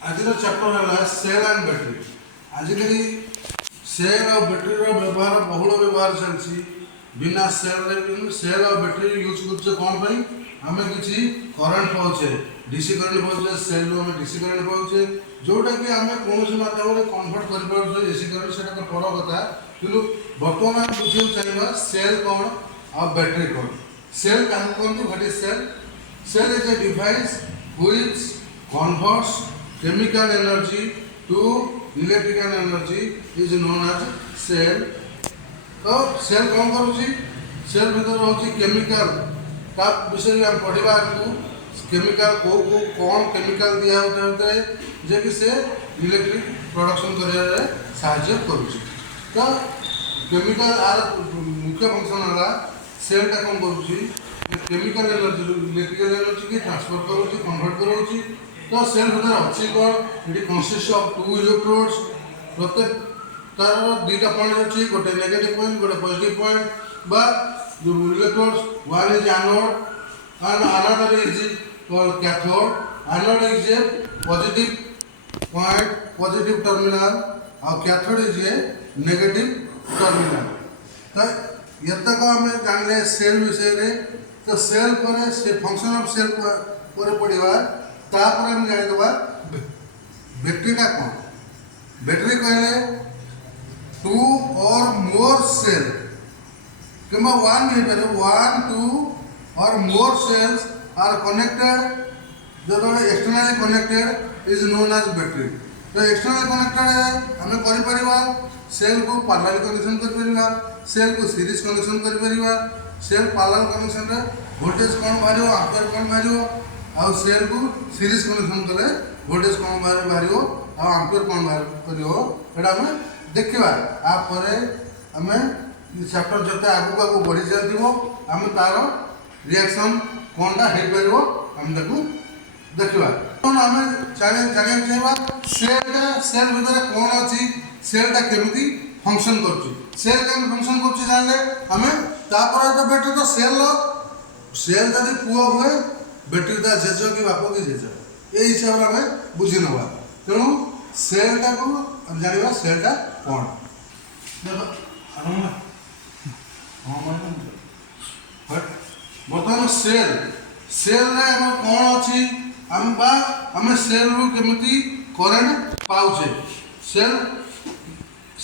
आज चैप्टर है cell and battery. आजिकल cell और बैटरी व्यवहार बहुल व्यवहार चलती बिना सेल और बैटरी यूज कर कौन पाई आम कि करंट पाचे डीसी करंट पाचे सेल आम डीसी करंट पाचे जोटा कि आम कौन माध्यम कन्भर्ट कर एसी करंट से बड़ कथा कि बर्तमान बुझे चाहिए सेल कौन और बैटरी कौन। सेल क्या कहते what is cell? Cell is a device which converts chemical energy to electrical energy is known as cell। तो सेल कौन करुँची सेल भीतर रोचे केमिकल का विषय में पढ़ा को केमिकल को कौन केमिकल दिया होता है जे कि से इलेक्ट्रिक प्रोडक्शन कर साहाय्य करुँची। तो केमिकल आर मुख्य फंक्शन है सेल टा कौन करुँची केमिकल एनर्जी इलेक्ट्रिकल एनर्जी की ट्रांसफर करुँची कन्वर्ट करुँची। तो सेल भीतर अच्छी कौन ये कनसिस्ट ऑफ टू इलेक्ट्रोड्स प्रत्येक तार दुईटा पॉइंट अच्छी गोटे नेगेटिव पॉइंट गोटे पॉजिटिव पॉइंट बा जो electrodes one is anode and another is called cathode. Anode is a positive point positive terminal और cathode is a negative terminal. तो ये तक आम जान सेल विषय में। तो सेल पर से फंक्शन ऑफ सेल पर पढ़ा तापर हम जानीदे बैटेरीटा कौन। बैटेरी कहले टू और मोर सेल कि वन भी one two or more cells are connected जो externally connected is known as battery. तो एक्सटर्नली कनेक्टेड आम कर सेल को पैरेलल कनेक्शन कर सेल को सीरीज कनेक्शन कर सेल पैरेलल कनेक्शन रे वोल्टेज कौन बाहर आंपियर कौन बाहर आउ सेल को सीरीज कनेक्शन कले वोल्टेज कौन बाहर आंपियर कौन बाहर कर देखा। आप आम चैप्टर जो आगे आगे बढ़ी चलती आम तार रिएक्शन कौनटा हो पार आम देखा। आम चाहिए सेलटा सेल भितर कौन अच्छी सेलटा केमी फंक्शन कर सेल केमी फंक्शन कर जाने आम तो बैटरी तो सेल जब पुआ हुए बैटरी ता जेज कि बाप कि जेज ये हिसाब से आम बुझी नवा। तेणु सेलटा को जाना सेलटा कौन बर्तमान सेल सेल कौन अच्छी आम सेल रु केमी करेन्ट पाचे सेल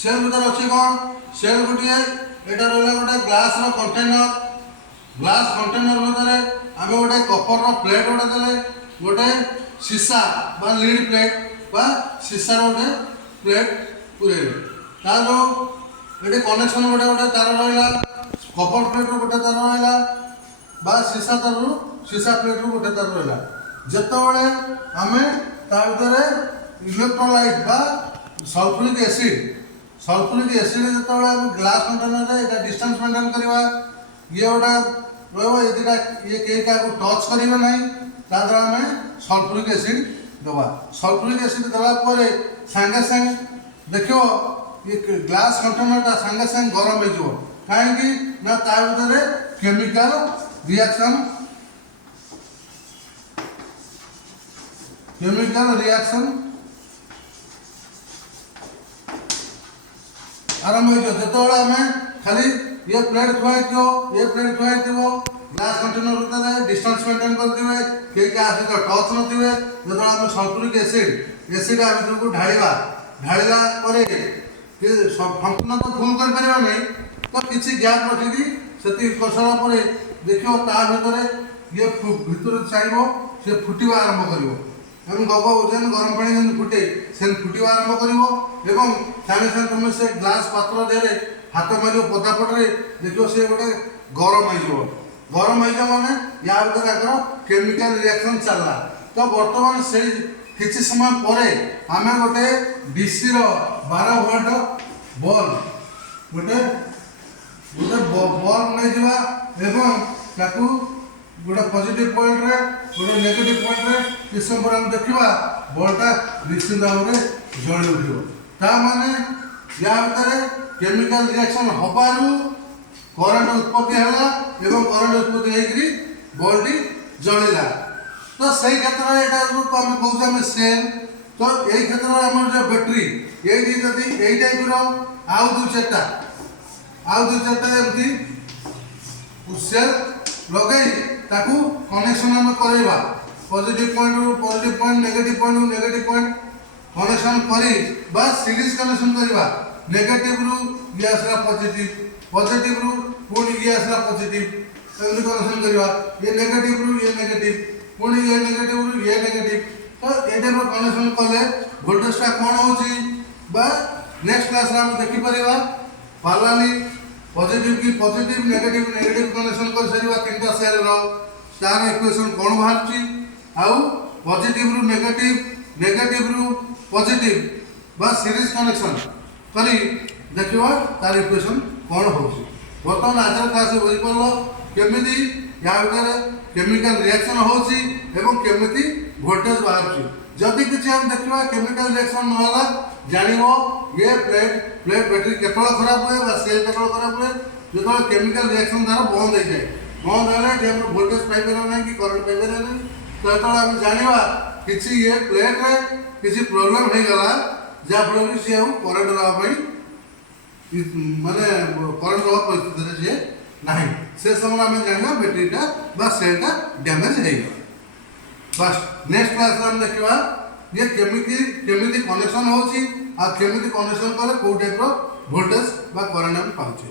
सेल भीतर अच्छी कौन सेल गोटे यहाँ रहा गोटे ग्लास कंटेनर ग्लास कंटेनर भीतर आम गोटे कपर प्लेट गोटे देले गोटे सीसा बा लीड प्लेट बा सीसार गोटे प्लेट पूरे तार ये कनेक्शन गोटे गोटे तार रहा कपर प्लेट गोटे तार रहा बा सीसा तार सीसा प्लेट गोटे तार रहा जितेबाला आम भर इलेक्ट्रोलाइट बा सल्फ्यूरिक एसिड जो ग्लास कंटेनर ये डिस्टेंस मेंटेन करवा ये गोटा रहा ये कई क्या टच करेंगे ना ताद्वारा आम सल्फ्यूरिक एसिड दबा सल्फ्यूरिक एसिड देवापर सांगे सांगे देख ये ग्लास कंटेनरटा सांगे सांगे गरम हो कहीं ना ता भर केमिकल रिएक्शन आरंभ हो जो आम खाली ये प्लेट थुआई ग्लास कंटेनर भीतर डिस्टेंस मेंटेन करते कई क्या सहित टच नथिबे जो आम सल्फ्यूरिक एसिड आ भीतर को ढाला ढाला संपूर्ण तो फुल कर पार नहीं तो किसी गैप रखिकी से कर सारापर देख ता भर ये भीतर चाहिए से फुटवा आरंभ कर गप गरम पानी फुटे से फुटवा आरंभ कर सागे सागे तुम से ग्लास पात्र देहरे हाथ मार पदापटे देख सी गोटे गरम हो मैंने या भर आगर केमिकल रिएक्शन चलला। तो बर्तमान से किसी समय पर आम गोटे डीसी 12 वोल्ट बल्ब गोटे गोटे बल्ब नहीं जावा गोटे पॉजिटिव पॉइंट रे गोटे नेगेटिव पॉइंट रे किस समय पर देखा बल्बटा निश्चित भाव में जली उठे माने या भर केमिकल रिएक्शन हबारू करंट उत्पत्ति है करंट उत्पत्ति होगी बल्बटी जलिला। तो सही क्षेत्र में यहाँ आम कौन सेल तो यही क्षेत्र में आम जो बैटेरी ये जदि यही टाइप आउ दु चार्टा एमती सेल लगे ताकू कनेक्शन आम करवा positive point negative point connection करी बा सीरीज कनेक्शन करवा नेगेटिव रु ये आसला पॉजिटिव रु पुणी ये आसला पॉजिटिव एमती कनेक्शन करवा ये नेगेटिव रु ये नेगेटिव पुणी ये नेगेटिव रु ये नेगेटिव तो ये टाइप कनेक्शन कले वोल्टेजटा कौन होची बा नेक्स्ट क्लास रे हम देखि परिबा पार्लाली पॉजिटिव की पॉजिटिव नेगेटिव कनेक्शन कर सरीबा तीनटा सेल रो तार इक्वेशन कौन बाहरची आउ पॉजिटिव रु नेगेटिव रु पॉजिटिव बा सीरीज कनेक्शन करी देखिबा तार इक्वेशन कौन होची वर्तमान आज क्लास रे बुझी परलो केमिति या भितर केमिकल रिएक्शन होची एवं केमिति वोल्टेज बाहर जदि किसी हम देखा केमिकल रिएक्शन ना जानिबो ये प्लेट बैटरी केतल खराब हुए सेल केतल खराब हुए जो केमिकल रिएक्शन द्वारा बंद हो जाए बंद होने हम वोल्टेज पाइपर ना कि करंट पाइपर ना तो जो आम जाना कि ये प्लेट रे किसी प्रोब्लेम हो गला जहाँफल कि सी करंट रहा माने करंट रहा परिस्थिति सी ना से समय आम जाना बैटेरीटा सेलटा डैमेज हो बस नेक्स्ट क्लास हम देखा ये केमिति कनेक्शन होची आ केमिति कनेक्शन कले को टाइप रो वोल्टेज बा करंट हम पाउछे।